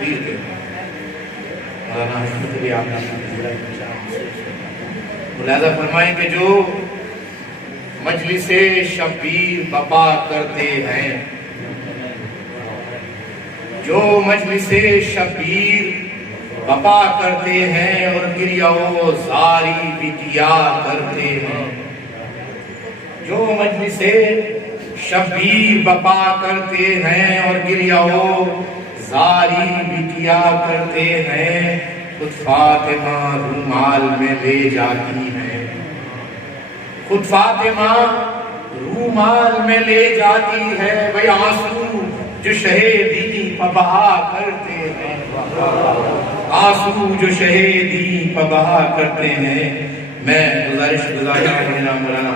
شبیر کے مولانا حشمت علی آپ نے ملاحظہ فرمائیں کہ جو مجلس شبیر بپا کرتے ہیں، جو مجلس شبیر بپا کرتے ہیں اور گریہ و زاری بھی کیا کرتے ہیں، جو مجلس شبیر بپا کرتے ہیں اور گریہ و زاری بھی کیا کرتے ہیں، خود فاطمہ رومال میں لے جاتی ہیں، خود فاطمہ رومال میں لے جاتی ہے، وہی آنسو جو شہیدی بہا کرتے ہیں، آنسو جو شہیدی بہا کرتے ہیں۔ میں گزارش مولانا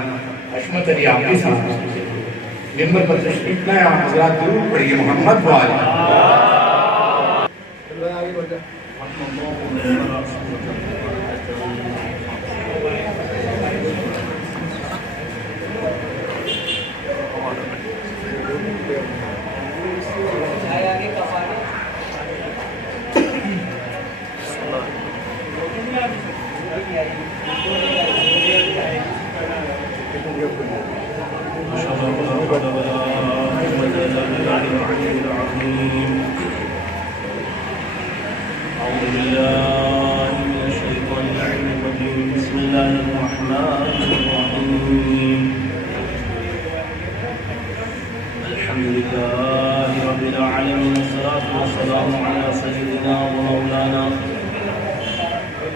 حشمت علی آپی صاحب ممبر پر تشریف لائیں، آپ حضرات درود پڑھیے محمد والے۔ بسم الله الرحمن الرحيم الحمد لله رب العالمين والصلاة والسلام على سيدنا ومولانا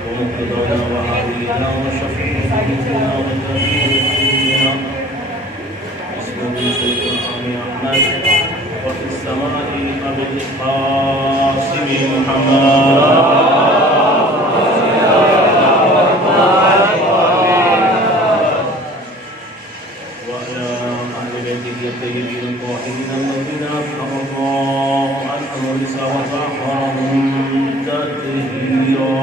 ومقتدانا وحبيبنا وشفيعنا ذنوبنا وذنوبنا اسمه سيد القوم أحمد وفي السماء أبو القاسم محمد الطيبين الطاهرين الذين أكرم الله عنهم الرزق وطهرهم تطهيرا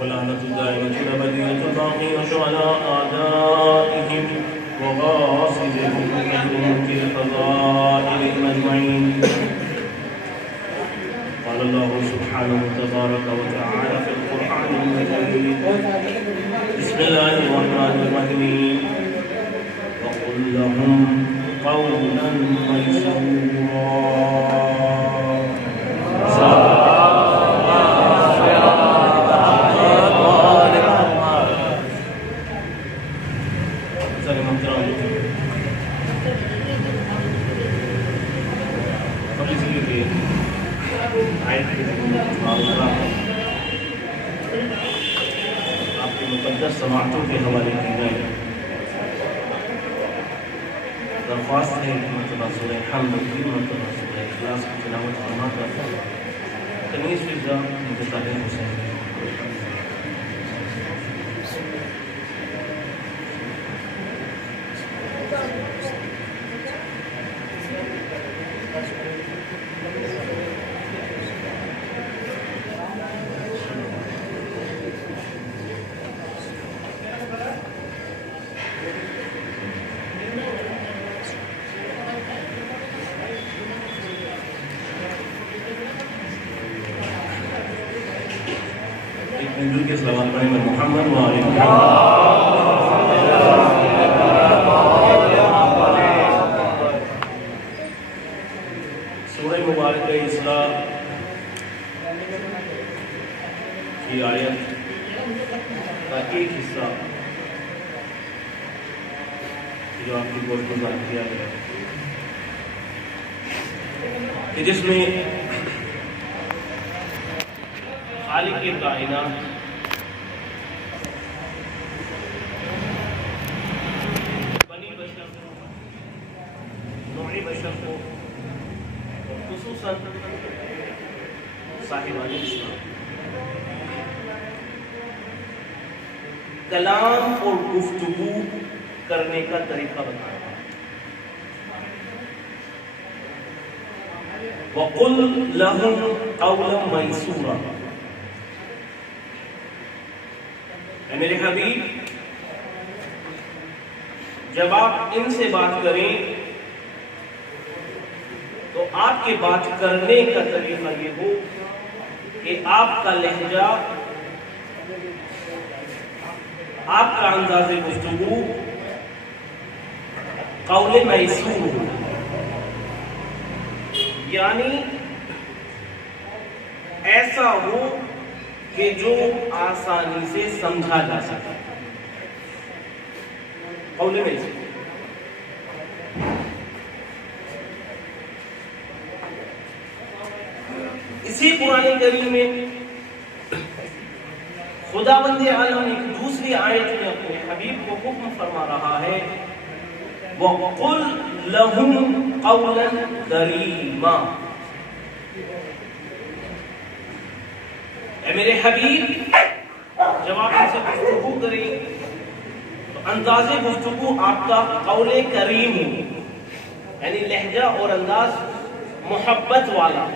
ولعنة الدائمة الأبدية الباقية على أعدائهم وغاصبهم من الفضائل أجمعين. قال الله سبحانه تبارك وتعالى في القرآن المجيد بسم الله الرحمن الرحيم وقل لهم قولا ميسورا. آپ کی مقدس سماعتوں کے حوالے کی گئے درخواست ہے کہ مرتبہ سورہ حمد کی مرتبہ سورہ اخلاص کی تلاوت فرما کر تمیز فضا انتظار حسین مل کے سلام پڑھیں میں محمد وعلیہ سورہ مبارکہ اسراء کی آیت کا ایک حصہ جو آپ کی گوشت گزار کیا گیا کہ جس میں خالق کائنات بنی بشر نوعی بشر کو خصوصاً صاحبان اسلام کلام اور گفتگو کرنے کا طریقہ بتایا وَقُلْ لَهُمْ قَوْلًا مَيْسُورًا اے میرے حبیب جب آپ ان سے بات کریں تو آپ کے بات کرنے کا طریقہ یہ ہو کہ آپ کا لہجہ، آپ کا انداز گفتگو قول میسور ہو، یعنی ایسا ہو کہ جو آسانی سے سمجھا جا سکے، قول میسور۔ اسی قرآن کریم میں خداوند عالم نے ایک دوسری آیت میں اپنے حبیب کو حکم فرما رہا ہے، وَقُلْ لَهُمْ قَوْلًا كَرِيمًا، اے میرے حبیب جب آپ ان سے گفتگو کریں تو انداز گفتگو آپ کا قول کریم ہو، یعنی لہجہ اور انداز محبت والا۔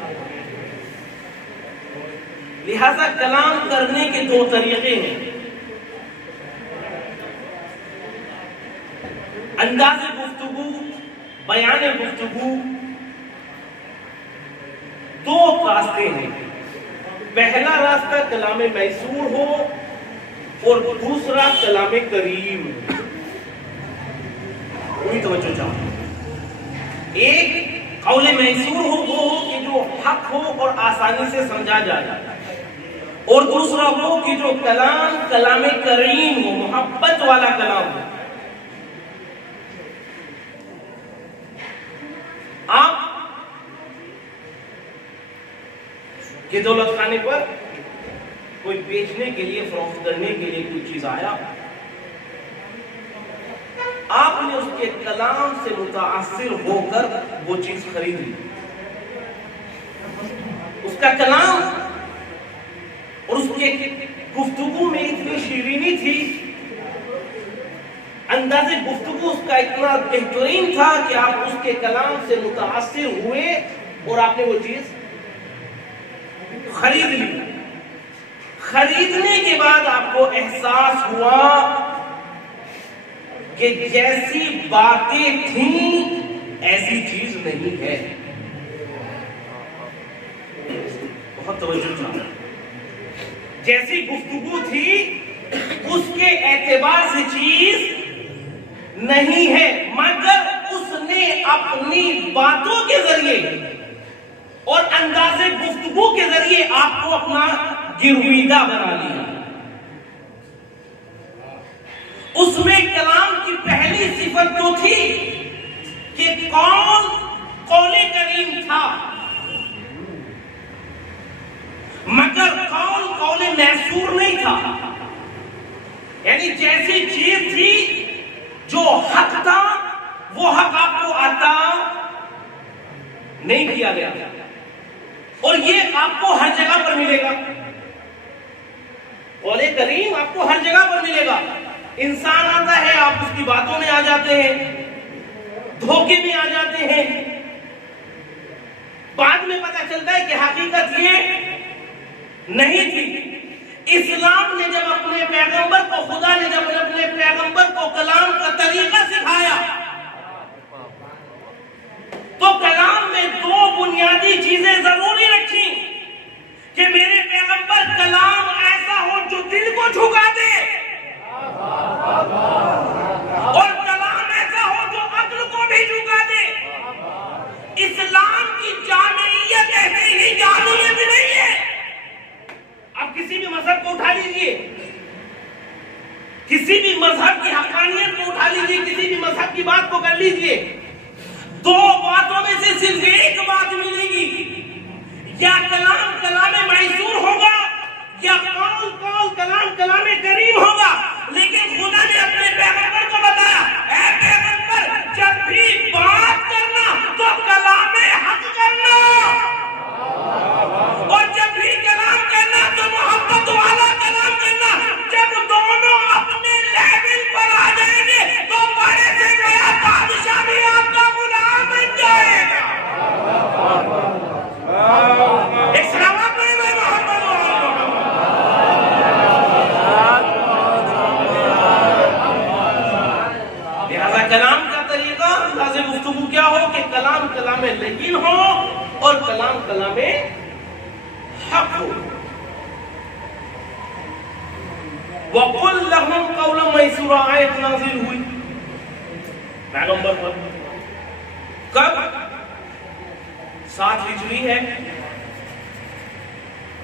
لہذا کلام کرنے کے دو طریقے ہیں، انداز گفتگو، بیان گفتگو، دو راستے ہیں۔ پہلا راستہ کلام میسور ہو اور دوسرا کلام کریم۔ پوری توجہ چاہیے۔ ایک قول میسور ہو، وہ ہو کہ جو حق ہو اور آسانی سے سمجھا جائے، اور دوسرا وہ کہ جو کلام کریم ہو، محبت والا کلام ہو۔ آپ کے دولت خانے پر کوئی بیچنے کے لیے، فروخت کرنے کے لیے کوئی چیز آیا، آپ نے اس کے کلام سے متاثر ہو کر وہ چیز خرید لی۔ اس کا کلام اور اس کے گفتگو میں اتنی شیرینی تھی، انداز گفتگو اس کا اتنا بہترین تھا کہ آپ اس کے کلام سے متاثر ہوئے اور آپ نے وہ چیز خرید لی۔ خریدنے کے بعد آپ کو احساس ہوا کہ جیسی باتیں تھیں ایسی چیز نہیں ہے۔ بہت توجہ چاہیے۔ جیسی گفتگو تھی اس کے اعتبار سے چیز نہیں ہے، مگر اس نے اپنی باتوں کے ذریعے اور انداز گفتگو کے ذریعے آپ کو اپنا گرویدہ بنا لیا۔ اس میں کلام کی پہلی صفت تو تھی کہ قول کریم تھا، مگر قول میسور نہیں تھا، یعنی جیسی چیز تھی جو حق تھا وہ حق آپ کو عطا نہیں کیا گیا، اور یہ آپ کو ہر جگہ پر ملے گا۔ قول کریم آپ کو ہر جگہ پر ملے گا۔ انسان آتا ہے، آپ اس کی باتوں میں آ جاتے ہیں، دھوکے میں آ جاتے ہیں، بعد میں پتہ چلتا ہے کہ حقیقت یہ نہیں تھی۔ اسلام نے جب اپنے پیغمبر کو، خدا نے جب اپنے پیغمبر کو کلام کا طریقہ سکھایا تو کلام میں دو بنیادی چیزیں ضروری رکھی کہ میرے پیغمبر کلام ایسا ہو جو دل کو جھکا دے، اور کلام ایسا ہو جو عقل کو بھی جھکا دے۔ اسلام کی جامعیت ایسے ہی جامعیت نہیں ہے۔ اب کسی بھی مذہب کو اٹھا لیجئے، کسی بھی مذہب کی حقانیت کو اٹھا لیجئے، کسی بھی مذہب کی بات کو کر لیجئے، دو باتوں میں سے صرف ایک بات ملے گی، یا کلام میسور ہوگا، یا کلام کریم ہوگا۔ لیکن خدا نے اپنے پیغمبر کو بتایا، اے پیغمبر جب بھی بات کرنا تو کلام حق کرنا، اور جب بھی کلام کرنا تو محبت والا کلام کرنا۔ جب دونوں اپنے لیول پر آ جائیں گے تو بڑے سے بڑا بادشاہ بھی آپ کا غلام بن جائے گا۔ ایک سلامت میں محمد لہذا کلام کا طریقہ انداز گفتگو کیا ہو کہ کلام کلام لین ہو اور کلام کلام حق ہو. وَقُلْ لَهُمْ قَوْلًا مَيْسُورًا آیت نازل ہوئی پیغمبر پر. کب؟ 7 ہجری ہے.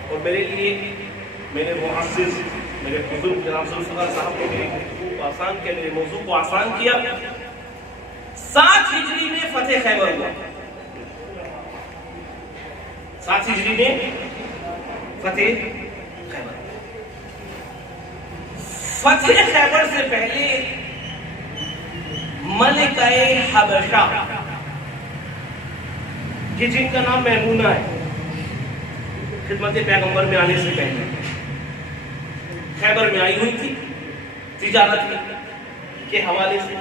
اور میرے لیے میرے معزز میرے بزرگ جناب سلسلہ صاحب نے میری گفتگو کو آسان کیا, میرے موضوع کو آسان کیا. 7 ہجری میں فتح خیبر ہوا. 7 ہجری میں فتح خیبر. فتح خیبر سے پہلے ملکہ حبشہ کہ جن کا نام میمونہ ہے, خدمت پیغمبر میں آنے سے پہلے خیبر میں آئی ہوئی تھی تجارت کے حوالے سے.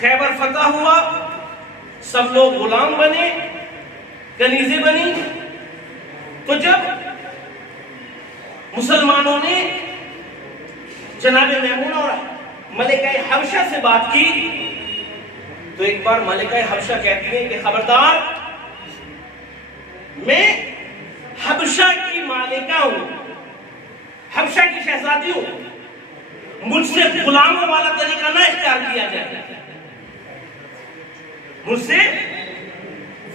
خیبر فتح ہوا, سب لوگ غلام بنے, کنیزیں بنی. تو جب مسلمانوں نے جناب میمونہ اور ملکہ حبشہ سے بات کی تو ایک بار ملکہ حبشہ کہتی ہیں کہ خبردار, میں حبشہ کی مالکہ ہوں, حبشہ کی شہزادی ہوں, مجھ سے غلاموں والا طریقہ نہ اختیار کیا جائے, مجھ سے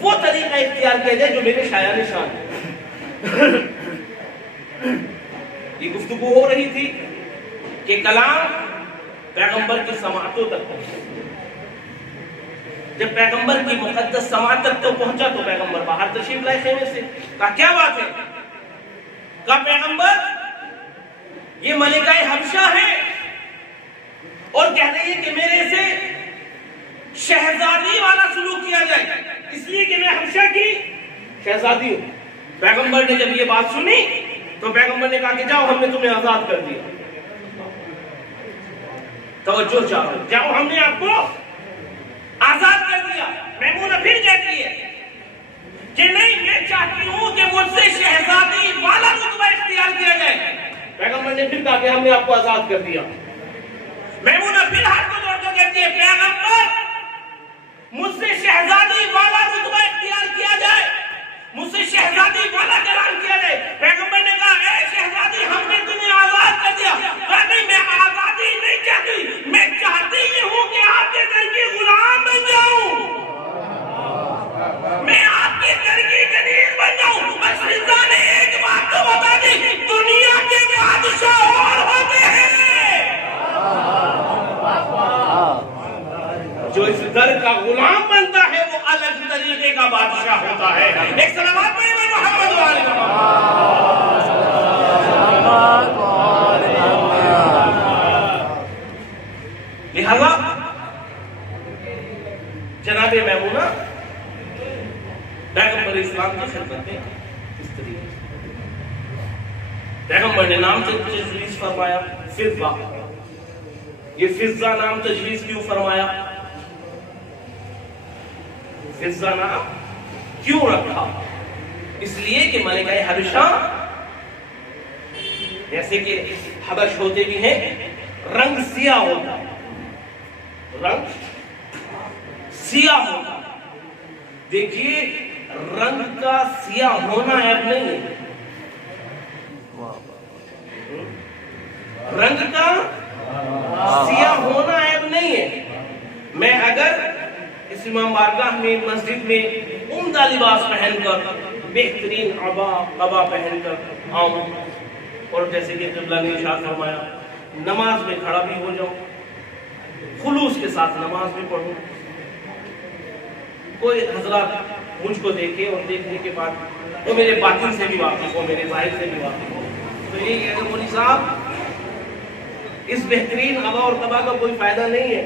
وہ طریقہ اختیار کیا جائے جو میرے شایان شان ہے. یہ گفتگو ہو رہی تھی کہ کلام پیغمبر کی سماعتوں تک پہنچا. جب پیغمبر کی مقدس سماعت تک تو پہنچا تو پیغمبر باہر تشریف لائے خیمے سے. کہا کیا بات ہے؟ کہا پیغمبر یہ ملکہ حبشہ ہے اور کہہ رہی ہے کہ میرے سے شہزادی والا سلوک کیا جائے, اس لیے کہ میں حبشہ کی شہزادی ہوں. پیغمبر نے جب یہ بات سنی تو پیغمبر نے کہا کہ جاؤ ہم نے تمہیں آزاد کر دیا. توجہ چاہو, جاؤ ہم نے آپ کو آزاد کر دیا. میمونہ پھر کہتی ہے کہ نہیں, میں چاہتی ہوں کہ مجھ سے شہزادی والا رتبہ اختیار کیا جائے. پیغمبر نے پھر کہا کہ ہم نے آپ کو آزاد کر دیا. میمونہ پھر ہاتھ کو جوڑ کر کہتی ہے پیغمبر مجھ سے شہزادی والا رتبہ اختیار کیا جائے, مجھ سے شہزادی والا اعلان کیا جائے. پیغمبر نے کہا اے شہزادی ہم نے تمہیں آزاد کر دیا. کہا نہیں, میں آزادی نہیں چاہتی, میں چاہتی یہ ہوں کہ آپ کے گھر کی غلام بن جاؤں, میں آپ کے گھر کی کنیز بن جاؤں. بس فضا نے ایک بات تو بتا دی, دنیا کے بادشاہ اور ہوتے ہیں, جو اس در کا غلام بنتا ہے وہ الگ طریقے کا بادشاہ ہوتا ہے. ایک صلوات پڑھیں میں محمد والے لہذا جناب میمونہ پیغمبر اسلام کی خدمت میں اس طریقے سے پیغمبر نے نام تجویز فرمایا فضہ. یہ فضہ نام تجویز کیوں فرمایا, فضہ نام کیوں رکھا؟ اس لیے کہ ملکہ حبشہ جیسے کہ حبش ہوتے بھی ہیں, رنگ سیاہ ہوتا, رنگ سیاہ ہوتا. دیکھیے رنگ کا سیاہ ہونا عیب نہیں ہے, رنگ کا سیاہ ہونا عیب نہیں ہے. میں اگر اس امام بارگاہ میں مسجد میں عمدہ لباس پہن کر بہترین قبا پہن کر آؤں اور جیسے کہ قبلہ نے ارشاد فرمایا نماز میں کھڑا بھی ہو جاؤں, خلوص کے ساتھ نماز بھی پڑھوں, کوئی حضرات مجھ کو دیکھے اور دیکھنے کے بعد وہ میرے باطن سے بھی واقف ہو, میرے ظاہر سے بھی واقف ہو, تو یہ کہ مولوی صاحب اس بہترین قبا اور قبا کا کوئی فائدہ نہیں ہے,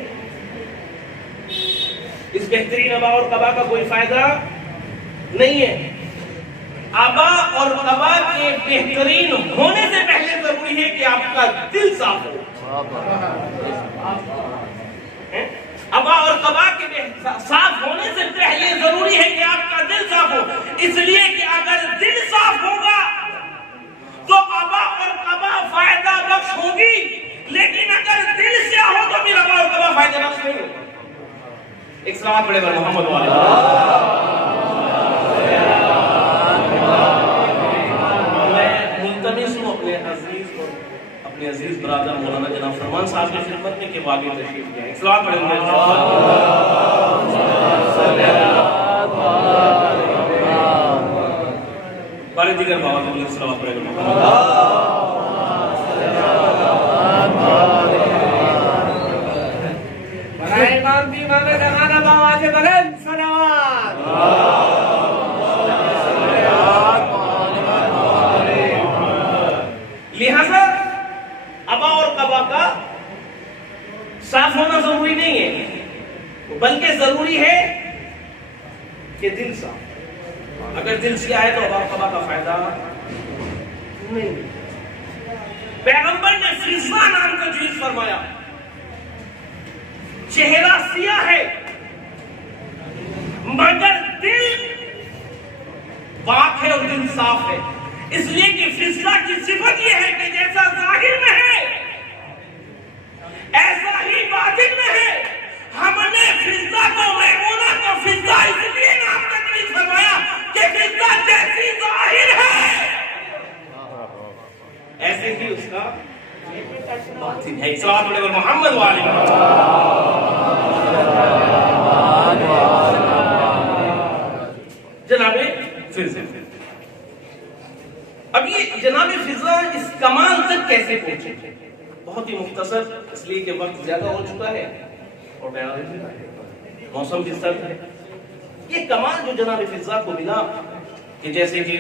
اس بہترین ابا اور قبا کا کوئی فائدہ نہیں ہے. ابا اور قبا کے بہترین ہونے سے پہلے ضروری ہے کہ آپ کا دل صاف ہو. ابا اور قبا کے صاف ہونے سے پہلے ضروری ہے کہ آپ کا دل صاف ہو, اس لیے کہ اگر دل صاف ہوگا تو ابا اور قبا فائدہ بخش ہوگی, لیکن اگر دل سیاہ ہو تو پھر ابا اور کبا فائدہ بخش نہیں ہوگا. ایک سلام پڑھے گا محمد والے. میں ملتمس ہوں اپنے عزیز برادر مولانا جناب فرمان صاحب کی خدمت میں کہ واقعی تشریف لیں. ایک سلام پڑھے گا. بارے دیگر بابا کے لیے سلام پڑھے گا. امام بھی امام زمانہ بآواز بلند صلوات. لہذا ابا اور کبا کا صاف ہونا ضروری نہیں ہے، بلکہ ضروری ہے کہ دل صاف. اگر دل سیاہ ہے تو ابا اور کبا کا فائدہ نہیں. پیغمبر نے فضہ نام کا چیز فرمایا. چہرہ سیاہ ہے مگر دل پاک ہے اور دل صاف ہے. اس لیے کہ فضہ کی صفت یہ ہے کہ جیسا ظاہر میں ہے ایسا ہی باطن میں ہے. ہم نے فضہ کو میمونہ کو فضہ اس لیے نام تکلیف فرمایا کہ فضہ جیسی ظاہر ہے ایسے ہی اس کا باطن ہے. سلام علیکم محمد والے. جناب فضہ، اب یہ جناب فضہ اس کمال تک کیسے پہنچے؟ بہت ہی مختصر، اس لیے کہ وقت زیادہ ہو چکا ہے اور موسم بھی سرد ہے. یہ کمال جو جناب فضہ کو ملا کہ جیسے کہ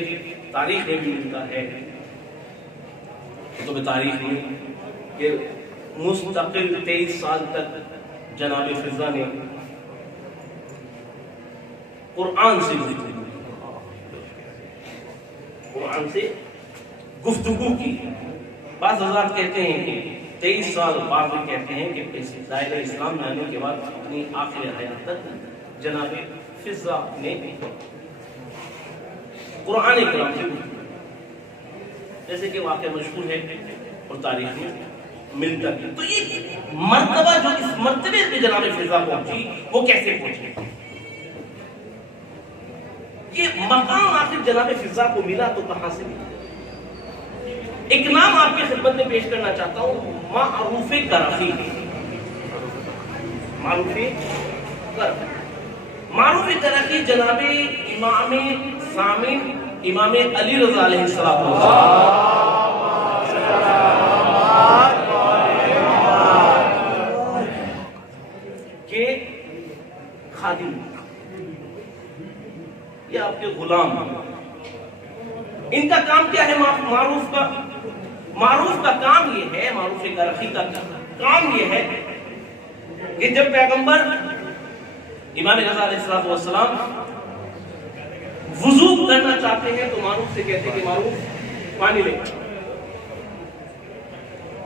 تاریخ میں بھی ملتا ہے، کتب تاریخ میں، کہ مستقل 23 سال تک جناب فضہ نے قرآن سے گفتگو کی. بعض حضرات کہتے ہیں کہ 23 سال، بعض کہتے ہیں کہ دائرہ اسلام میں آنے کے بعد اپنی آخر حیات تک جناب فضہ نے قرآن کرام سے گفتگو، جیسے کہ واقعہ مشہور ہے اور تاریخ میں ملتا ہے. تو یہ مرتبہ جو اس مرتبے پہ جناب فضہ پہنچی وہ کیسے پہنچی؟ یہ مقام آخر جناب فضہ کو ملا تو کہاں سے ملا؟ ایک نام آپ کی خدمت میں پیش کرنا چاہتا ہوں، معروف کرخی. معروف کرخی جناب امام ثامن امام علی رضا علیہ السلام کے خادم، یہ آپ کے غلام. ان کا کام کیا ہے؟ معروف کا کام یہ ہے، معروف کرخی کا کام یہ ہے کہ جب پیغمبر امام رضا علیہ السلام وضو کرنا چاہتے ہیں تو معروف سے کہتے ہیں کہ معروف پانی لے.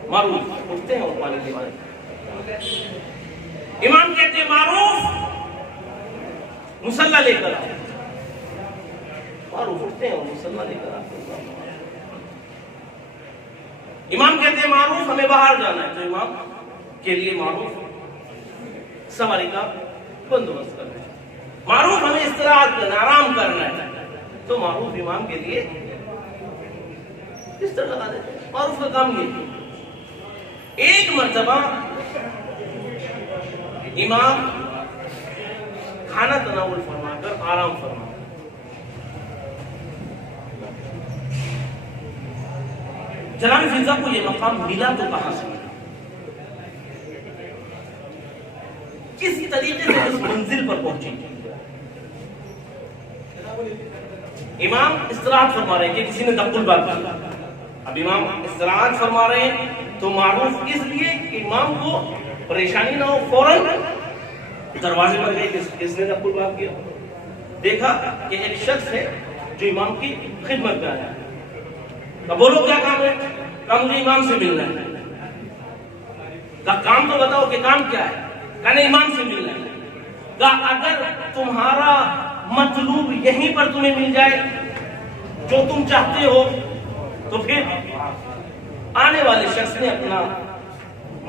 معروف اٹھتے ہیں اور پانی لے. امام کہتے ہیں معروف مصلی لے کر آئے. معروف اٹھتے ہیں اور مصلی لے کر آتے ہیں. امام کہتے ہیں معروف ہمیں باہر جانا ہے تو امام کے لیے معروف سواری کا بندوبست کرنا ہے. معروف ہمیں استراحت کرنا، آرام کرنا ہے تو معروف امام کے لیے اس طرح لگا دیتے ہیں. معروف کا کام یہ ہے. ایک مرتبہ امام کھانا تناول فرما کر آرام فرما، جناب فضہ کو یہ مقام ملا تو کہاں سے ملا؟ کس طریقے سے اس منزل پر پہنچے؟ امام استراحت فرما رہے ہیں کہ کسی نے دق الباب کیا. اب امام استراحت فرما رہے ہیں تو معروف اس لیے کہ امام کو پریشانی نہ ہو فوراً دروازے پر گئے کس نے دق الباب کیا. دیکھا کہ ایک شخص ہے جو امام کی خدمت میں آیا. بولو کیا کام ہے؟ کہا مجھے امام سے ملنا ہے. کہا کام تو بتاؤ کہ کام کیا ہے؟ کہا نہیں امام سے ملنا ہے. کہا اگر تمہارا مطلوب یہیں پر تمہیں مل جائے جو تم چاہتے ہو تو پھر آنے والے شخص نے اپنا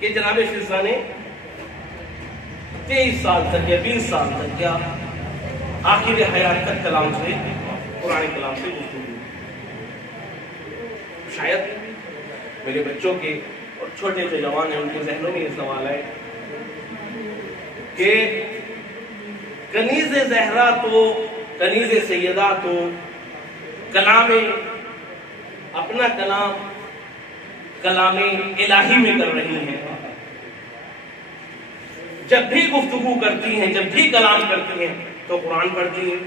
کہ جناب فضا نے 23 سال تک یا 20 سال تک یا آخر حیات تک کلام سے، قرآن کلام سے گفتگو. شاید میرے بچوں کے اور چھوٹے جو جوان ہیں ان کے ذہنوں میں یہ سوال ہے کہ کنیز زہرا تو، کنیز سیدہ تو کلام، اپنا کلام کلام الہی میں کر رہی ہیں، جب بھی گفتگو کرتی ہیں، جب بھی کلام کرتی ہیں تو قرآن پڑھتی ہیں.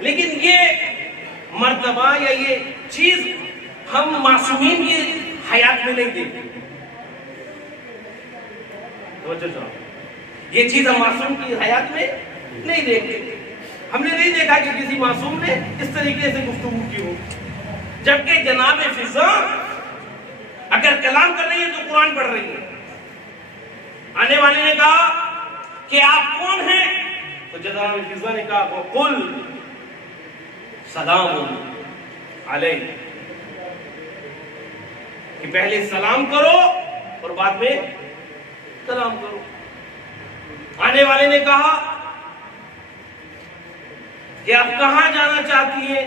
لیکن یہ مرتبہ یا یہ چیز ہم معصومین کی حیات میں نہیں دیکھتے. یہ چیز ہم معصوم کی حیات میں نہیں دیکھتے. ہم نے نہیں دیکھا کہ کسی معصوم نے اس طریقے سے گفتگو کی ہو. جبکہ جناب فضا اگر کلام کر رہی ہے تو قرآن پڑھ رہی ہے. آنے والے نے کہا کہ آپ کون ہیں؟ تو جناب فضا نے کہا وَقُلْ سلام علیہ، کہ پہلے سلام کرو اور بعد میں کلام کرو. آنے والے نے کہا کہ آپ کہاں جانا چاہتی ہیں؟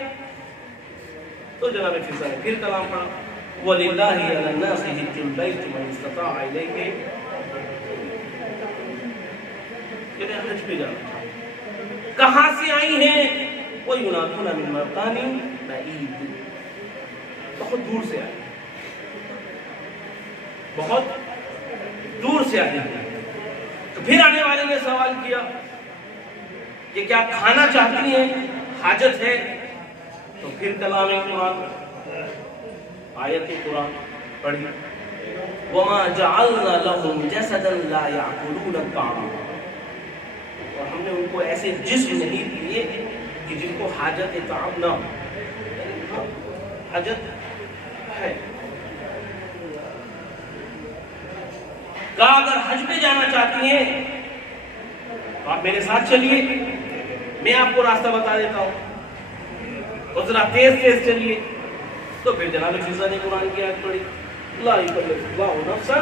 تو جناب فضا نے پھر کلام پڑھا وَلِلَّهِ عَلَى النَّاسِ حِجُّ الْبَيْتِ مَنِ اسْتَطَاعَ إِلَيْهِ، کہتے ہیں حج پہ جانا. کہاں سے آئی ہیں؟ وَيُنَادُونَ مِن مَكَانٍ بَعِيدٍ، بہت دور سے آئی، بہت دور سے آئی. تو پھر آنے والے نے سوال کیا کہ کیا کھانا چاہتی ہیں، حاجت ہے؟ تو پھر کلام قرآن، آیت قرآن پڑھی وَمَا جَعَلْنَا لَهُمْ جَسَدًا لَا يَعْقُلُونَ الطَّعَامَ، اور ہم نے ان کو ایسے جسم نہیں دیے کہ جن کو حاجت طعام نہ ہو. حاجت ہے. کہا اگر حج پہ جانا چاہتی ہیں تو آپ میرے ساتھ چلیے، میں آپ کو راستہ بتا دیتا ہوں، اور ذرا تیز تیز چلیے. تو پھر جناب فضا نے قرآن کی آیت پڑھی لا یکلف اللہ نفسا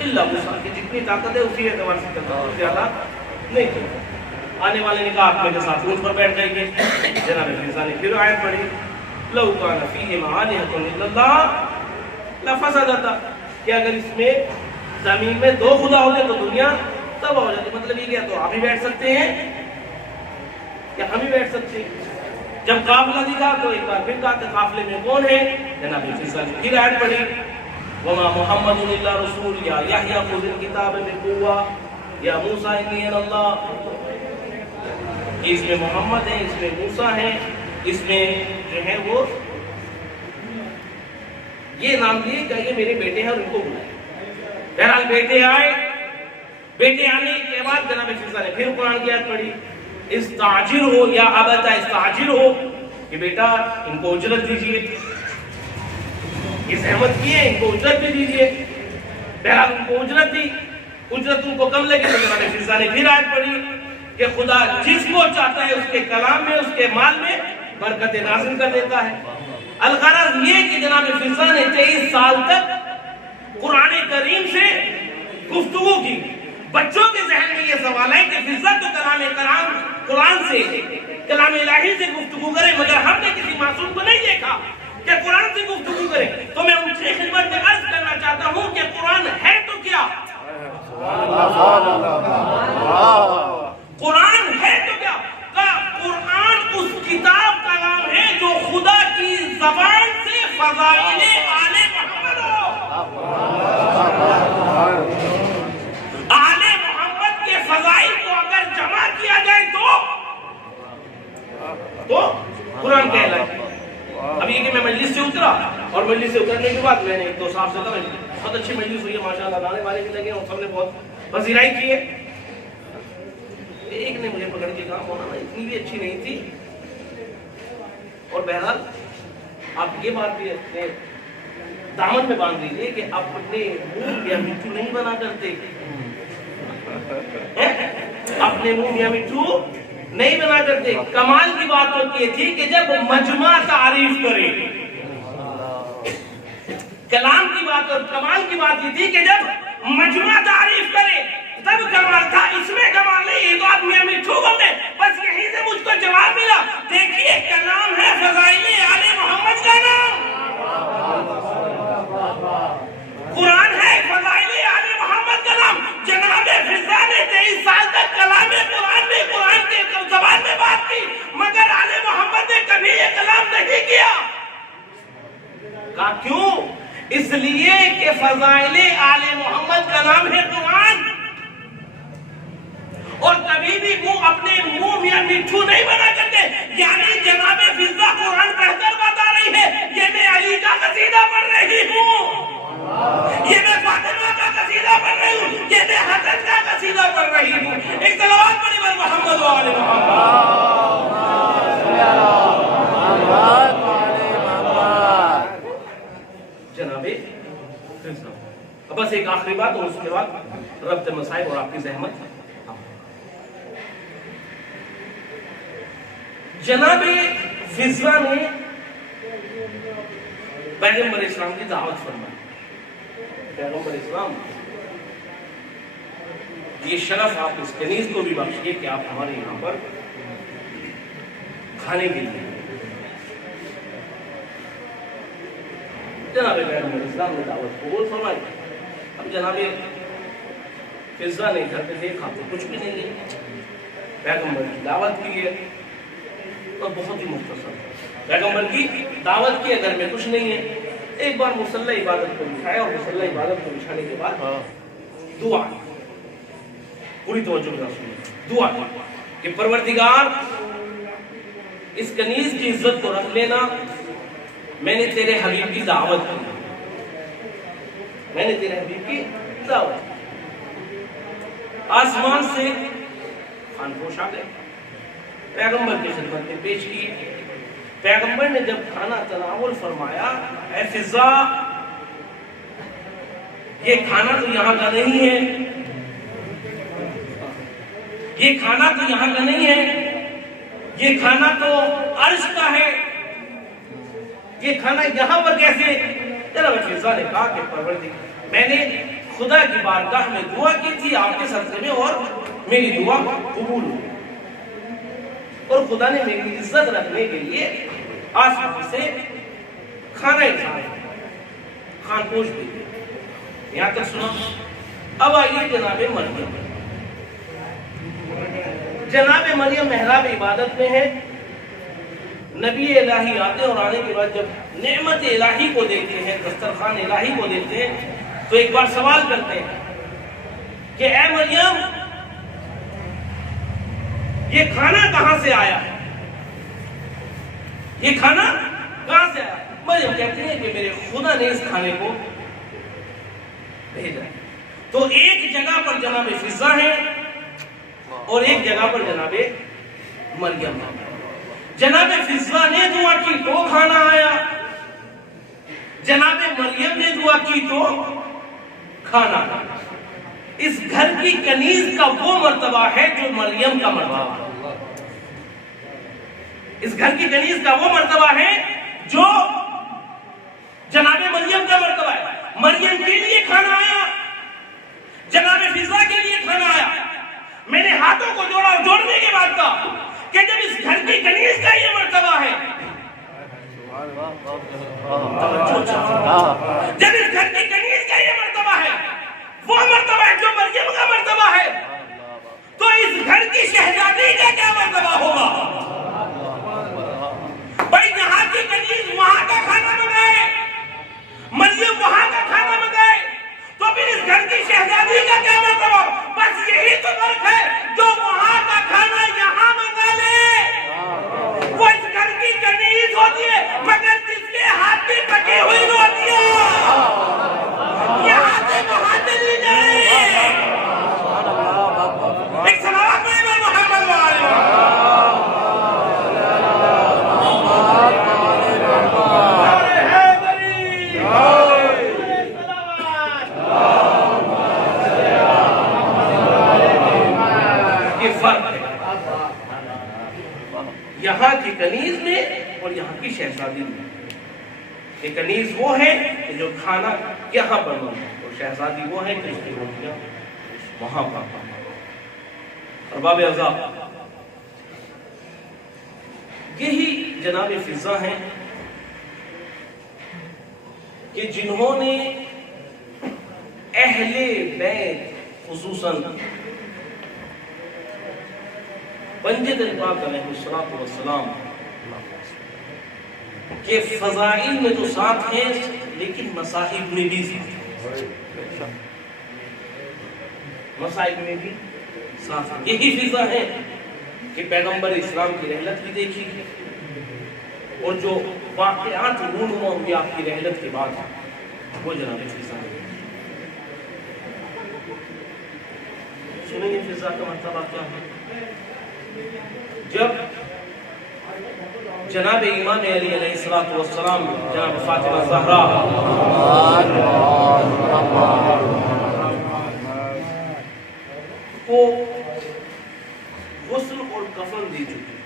الا وسعہا، کہ جتنی طاقت ہے اسی اعتبار سے کرتا ہوں، زیادہ نہیں کرتا. آنے والے نے کہا آپ میرے ساتھ اونٹ پر بیٹھ جائیے. جناب فضا نے پھر آیت پڑھی لو کان فیہما آلہۃ الا اللہ لفسدتا، کہ اگر اس میں زمین میں دو خدا ہوتے تو دنیا تباہ ہو جاتی. مطلب یہ کیا تو آپ ہی بیٹھ سکتے ہیں کیا ہم ہی بیٹھ سکتے ہیں؟ جب قافلہ دکھا تو ایک بار پھر کہا کہ قافلے میں کون ہے؟ جناب فضا نے پھر آیت پڑھی وما محمد الا رسول یا یحییٰ خذ الکتاب بقوہ یا موسیٰ انی انا اللہ، کہ اس میں محمد ہے، اس میں موسیٰ ہے، اس میں جو ہے وہ یہ نام دیے کہ یہ میرے بیٹے ہیں اور ان کو بلائے. بہرحال بیٹے آئے. بیٹے آنے کے بعد جناب فضا نے پھر قرآن کی آیت پڑھی استعجل ہو یا ابت استعجل ہو، کہ بیٹا ان کو اجرت دیجیے، یہ زحمت کی ہے ان کو اجرت بھی دیجیے. بہرحال ان کو اجرت دی. اجرت ان کو کم لگی تو جناب فضا نے پھر آیت پڑھی کہ خدا جس کو چاہتا ہے اس کے کلام میں، اس کے مال میں برکت نازل کر دیتا ہے. الغرض یہ کہ جناب فضا نے 23 سال تک قرآن کریم سے گفتگو کی. بچوں کے ذہن میں یہ سوال ہے کہ فضا تو کلام قرآن سے، کلام الہی سے گفتگو کرے، مگر ہم نے کسی معصوم کو نہیں دیکھا کہ قرآن سے گفتگو کرے. تو میں ان سے خدمت میں عرض کرنا چاہتا ہوں کہ قرآن ہے تو کیا؟ قرآن ہے تو کیا؟ قرآن اس کتاب کا نام ہے جو خدا کی زبان سے فضائل آل محمد ہو. آل محمد کے فضائل کو اگر جمع کیا جائے تو قرآن کہلائے. اب یہ کہ میں مجلس سے اترا اور مجلس سے اترنے کے بعد میں نے ایک دو صاحب سے کہا بہت اچھی مجلس ہوئی ہے ماشاءاللہ، لانے والے بھی لگے اور سب نے بہت پذیرائی کی ہے. ایک نے مجھے پکڑ کے کہا مولانا اتنی بھی اچھی نہیں تھی. اور بہرحال آپ یہ بات بھی اپنے دامن میں باندھ دیجیے کہ آپ اپنے منہ یا مٹھو نہیں بنا کرتے، اپنے منہ یا مٹھو نہیں بنا کرتے. کمال کی بات ہوتی تھی کہ جب مجمع تعریف کرے، کلام کی بات اور کمال کی بات یہ تھی کہ جب مجمع تعریف کرے تب کمال تھا، اس میں کمال نہیں. یہ تو آپ میاں مٹھو بندے، بس یہیں سے مجھ کو جواب ملا. دیکھیے کلام ہے فضائل آل محمد کا نام، قرآن ہے فضائل آل محمد کا نام. جناب فضا نے 23 سال تک کلام قرآن میں قرآن کے زبان میں بات کی، مگر آل محمد نے کبھی یہ کلام نہیں کیا. کہا کیوں؟ اس لیے کہ فضائل آل محمد کا نام ہے قرآن، اور کبھی بھی منہ اپنے منہ میاں مٹھو نہیں بنا کرتے. یعنی جناب فضا قرآن پڑھ کر بتا رہی ہے یہ میں علی کا قصیدہ پڑھ رہی ہوں، یہ میں فاطمہ کا قصیدہ پڑھ رہی ہوں، یہ میں حسن کا قصیدہ پڑھ رہی ہوں. ایک صلوات پڑھی بر محمد و آل محمد. جناب بس ایک آخری بات اور اس کے بعد ربط مسائل اور آپ کی زحمت. جناب فضا نے پیغمبر اسلام کی دعوت فرمائی. پیغمبر اسلام یہ شرف آپ اس کنیز کو بھی بخشیے کہ آپ ہمارے یہاں پر کھانے کے لیے. جناب پیغمبر اسلام نے دعوت قبول فرمائی. اب جناب فضا نے گھر پہ دیکھا تو کچھ بھی نہیں ہے. پیغمبر کی دعوت کی ہے اور بہت ہی مختصر پیغمبر کی دعوت کی، اگر میں کچھ نہیں ہے. ایک بار مصلی عبادت کو بچھایا اور مصلی عبادت کو بچھانے کے بعد دعا، پوری توجہ کے ساتھ سنیں، دعا کہ پروردگار اس کنیز کی عزت کو رکھ لینا. میں نے تیرے حبیب کی دعوت کی، میں نے تیرے حبیب کی دعوت کی. آسمان سے خانپوش آ گئے، پیغمبر کی خدمت میں پیش کی. پیغمبر نے جب کھانا تناول فرمایا، اے فضا یہ کھانا تو یہاں کا نہیں ہے، یہ کھانا تو یہاں کا نہیں ہے، یہ کھانا تو عرش کا ہے، یہ کھانا یہاں پر کیسے؟ جناب فضا نے کہا کہ پروردگار میں نے خدا کی بارگاہ میں دعا کی تھی آپ کے صدقے میں اور میری دعا قبول ہوئی، اور خدا نے میری عزت رکھنے کے لیے آسمان سے کھانا خان پوش بھی دیا. یہاں تک سنا. اب آئیے جناب مریم. جناب مریم محراب عبادت میں ہے. نبی الہی آتے اور آنے کے بعد جب نعمت الہی کو دیکھتے ہیں، دسترخوان الہی کو دیکھتے ہیں، تو ایک بار سوال کرتے ہیں کہ اے مریم یہ کھانا کہاں سے آیا؟ یہ کھانا کہاں سے آیا؟ مریم کہتے ہیں کہ میرے خدا نے اس کھانے کو بھیجا. تو ایک جگہ پر جناب فضا ہے اور ایک جگہ پر جناب مریم ہے. جناب فضا نے دعا کی تو کھانا آیا، جناب مریم نے دعا کی تو کھانا آیا. اس گھر کی کنیز کا وہ مرتبہ ہے جو مریم کا مرتبہ ہے. اس گھر کی کنیز کا وہ مرتبہ ہے جو جناب مریم کا مرتبہ ہے. مریم کے لیے کھانا آیا، جناب فضا کے لیے کھانا آیا. میں نے ہاتھوں کو جوڑا اور جوڑنے کے بعد کہا کہ جب اس گھر کی کنیز کا یہ مرتبہ ہے، جب اس گھر کی کنیز کا یہ مرتبہ ہے، وہ مرتبہ ہے جو مریم کا مرتبہ ہے، تو اس گھر کی شہزادی کا کیا مرتبہ ہوگا؟ بھائی یہاں کی کنیز وہاں کا کھانا منگائے، مریم وہاں کا کھانا منگائے، تو پھر اس گھر کی شہزادی کا کیا مرتبہ؟ بس یہی تو فرق ہے، جو وہاں کا کھانا یہاں منگا لے وہ اس گھر کی کنیز ہوتی ہے، مگر جس کے ہاتھ میں پکی ہوئی روٹیاں یہاں سے وہاں چلی جائے. ایک صلوات پڑھیں محمد و آل یہاں کی کنیز میں اور یہاں کی شہزادی میں. یہ کنیز وہ ہے کہ جو کھانا یہاں پر بنتا ہے، اور شہزادی وہ ہے کہ اس کی روٹیاں وہاں پر۔ ارباب اعضاء، یہی جناب فضا ہیں کہ جنہوں نے اہل بیت خصوصاً پنجد پاک علیہ الصلوۃ والسلام کے فضائل میں تو ساتھ ہیں، لیکن مصائب میں بھی ساتھ ہیں۔ یہی فضا ہے کہ پیغمبر اسلام کی رحلت بھی دیکھی ہے، اور جو واقعات رونما ہوئی آپ کی رحلت کے بعد وہ جناب فضا ہے۔ سنیں گے فضا کا مرتبہ کیا ہے؟ جب جناب امام علی علیہ السلام جناب فاطمہ زہرا کو غسل اور کفن دی چکی،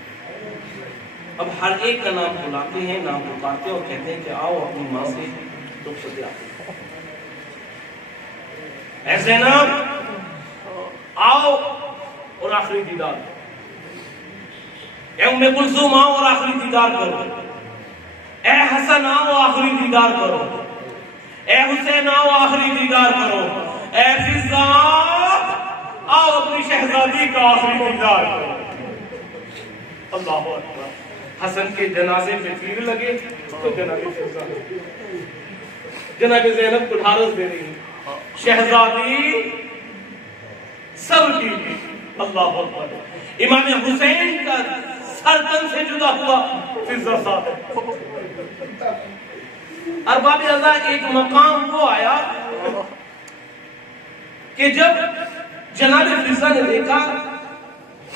اب ہر ایک کا نام بلاتے ہیں، نام پکارتے اور کہتے ہیں کہ آؤ اپنی ماں سے دکھ سے آتے، اے زینب آؤ اور آخری دیدار، اے ام کلثوم آؤ اور آخری دیدار کرو، اے حسن آؤ آخری دیدار کرو، اے حسین آؤ آخری دیدار کرو، اے فضا آؤ اپنی شہزادی کا آخری دیدار کرو۔ اللہ اکبر۔ حسن کے جنازے پہ تیر لگے تو جناب فضا جناب زینب کو ڈھارس دے رہی ہیں، شہزادی سر کی، اللہ اکبر۔ امام حسین کا سر تن سے جدا ہوا فضا صاحب۔ ارباب اعضاء، ایک مقام وہ آیا کہ جب جناب فضا نے دیکھا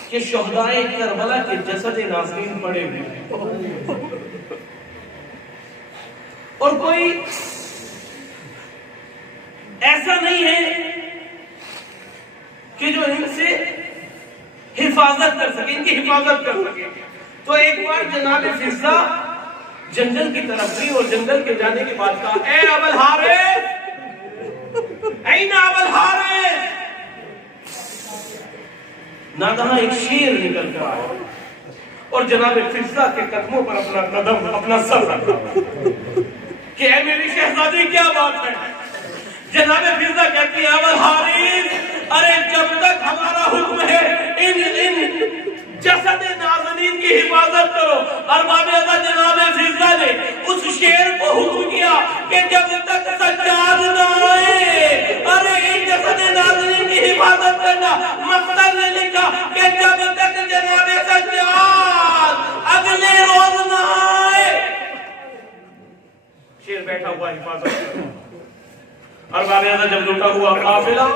کہ شہدائے کربلا کے جسد ناظرین پڑے ہوئے اور کوئی ایسا نہیں ہے کہ جو ان سے حفاظت کر سکے، ان کی حفاظت کر سکے، تو ایک بار جناب فضا جنگل کی طرف گئی اور جنگل کے جانے کے بعد کہا، اے ابو الحارث، این ابو الحارث۔ ناگہاں ایک شیر نکل کر آیا اور جناب فضا کے قدموں پر اپنا قدم، اپنا سر رکھا کہ اے میری شہزادی کیا بات ہے؟ جناب فضا کہتی ہے، ابو الحارث، ارے جب تک ہمارا حکم ہے ان جسد نازنین کی حفاظت کرو۔ ارباب اعضاء، جناب فضا نے اس شیر کو حکم کیا کہ جب تک سجاد نہ آئے، ارے ان جسد نازنین کی حفاظت کرنا۔ مقصد نے لکھا کہ جب تک جناب سجاد اگلے روز نہ آئے، شیر بیٹھا ہوا حفاظت کرنا۔ ارباب اعضاء، جب لوٹا ہوا قافلہ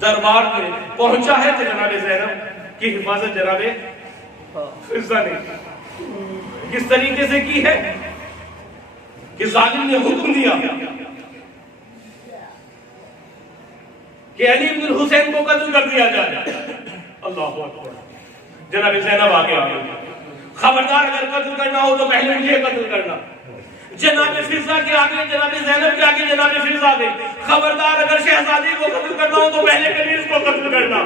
دربار میں پہنچا ہے تو جناب زینب کی حفاظت جناب فضا نے کس طریقے سے کی ہے کہ ظالم نے حکم دیا کہ علی بن حسین کو قتل کر دیا جائے۔ اللہ اکبر۔ جناب زینب آگے آ گئی، خبردار اگر قتل کرنا ہو تو پہلے مجھے قتل کرنا۔ جناب فضا کے آگے، جناب زینب کے آگے جناب فضا دے، خبردار اگر شہزادی کو قتل کرنا ہو تو پہلے کنیز کو قتل کرنا۔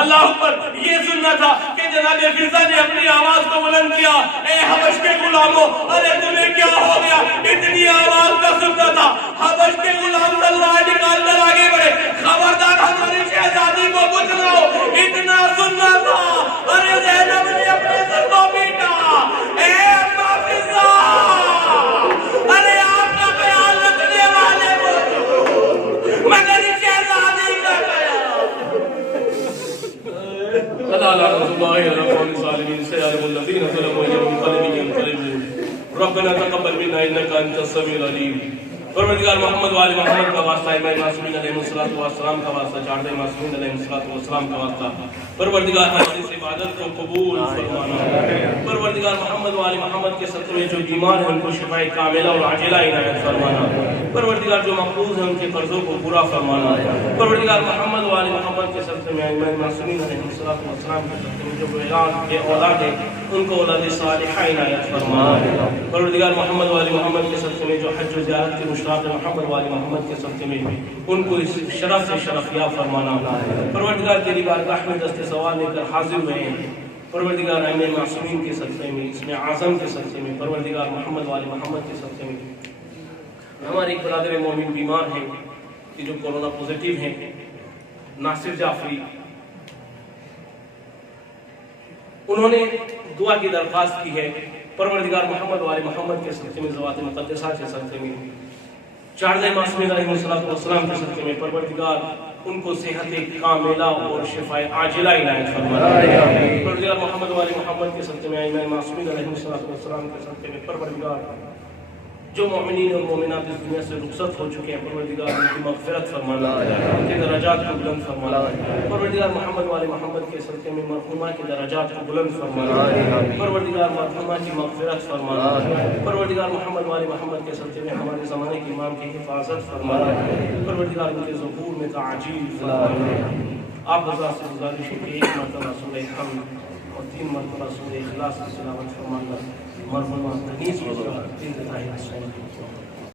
اللہ اکبر۔ یہ سننا تھا کہ جناب فضا نے اپنی آواز کو بلند کیا، اے حبش کے غلاموں، ارے تمہیں کیا ہو گیا؟ اتنی آواز کا سننا تھا۔ حبش کے غلام تلوار نکال کر آگے بڑھے، خبردار ہماری شہزادی کو کچھ نہ ہو، اتنا سننا تھا۔ ارے زینب نے اپنے سر کو پیٹا، اے اما فضا، ارے آپ کا خیال رکھنے والے وہ مگر شہزادی کا خیال۔ اللہ رسول اللہ الظالمین سيعلم الذين ظلموا أيهم منقلب ينقلبون ربنا تقبل منا إنك أنت السميع العليم پروردگار محمد وآل محمد کا واسطہ، امام معصومین علیہ السلام کا واسطہ، چاردہ معصومین علیہ السلام کا واسطہ، پروردگار ہماری اس عبادت کو قبول فرمانا۔ پروردگار محمد وآل محمد کے صدقے میں جو بیمار ہیں ان کو شفاء کاملہ اور عاجلہ عنایت فرمانا۔ پروردگار جو مقروض ہیں ان کے قرضوں کو پورا فرمانا۔ پروردگار محمد وآل محمد کے صدقے میں امام معصومین علیہ السلام کے صدقے میں جو اولاد ہیں ان کو اولاد صالحہ عنایت فرمانا۔ پروردگار محمد وآل محمد کے صدقے میں جو حج و زیارت کے مشتاق محمد وآل محمد کے صدقے میں ان کو اس شرف سے شرفیاب فرمانا۔ پروردگار تیری بارگاہ میں دست سوال لے کر حاضر ہوئے ہیں، پروردگار امام معصومین کے صدقے میں، اسم اعظم کے صدقے میں، پروردگار محمد وآل محمد کے صدقے میں ہمارے ایک برادر مومن بیمار ہیں کہ جو کورونا پوزیٹیو ہیں، ناصر جعفری، انہوں نے دعا کی درخواست کی ہے۔ پروردگار محمد وآل محمد کے صدقے میں، ذوات مقدسہ کے صدقے میں، چاردہ معصومین علیہ السلام کے صدقے میں پروردگار ان کو صحت کاملہ اور شفاء عاجلہ عنایت فرمانا۔ پروردگار محمد وآل محمد کے صدقے میں، امام معصومین علیہ السلام کے صدقے میں پروردگار جو مومنین اور مومنات اس دنیا سے رخصت ہو چکے ہیں، پروردگار ان کی مغفرت فرمانا، ان کے درجات کو بلند فرمانا۔ پروردگار محمد وآل محمد کے صدقے میں مرحومہ کے درجات کو بلند فرمانا۔ پروردگار مرحومہ کی مغفرت فرمانا۔ پروردگار محمد وآل محمد کے صدقے میں ہمارے زمانے کے امام کی حفاظت فرمانا۔ پروردگار ان کے ظہور میں تعجیل فرمانا۔ آپ حضرات سے گزارش ہے کہ ایک مرتبہ سورہ حمد اور 3 مرتبہ سورہ اخلاص کی تلاوت فرمانا۔ مرحومہ تنیس کو 3 تہائی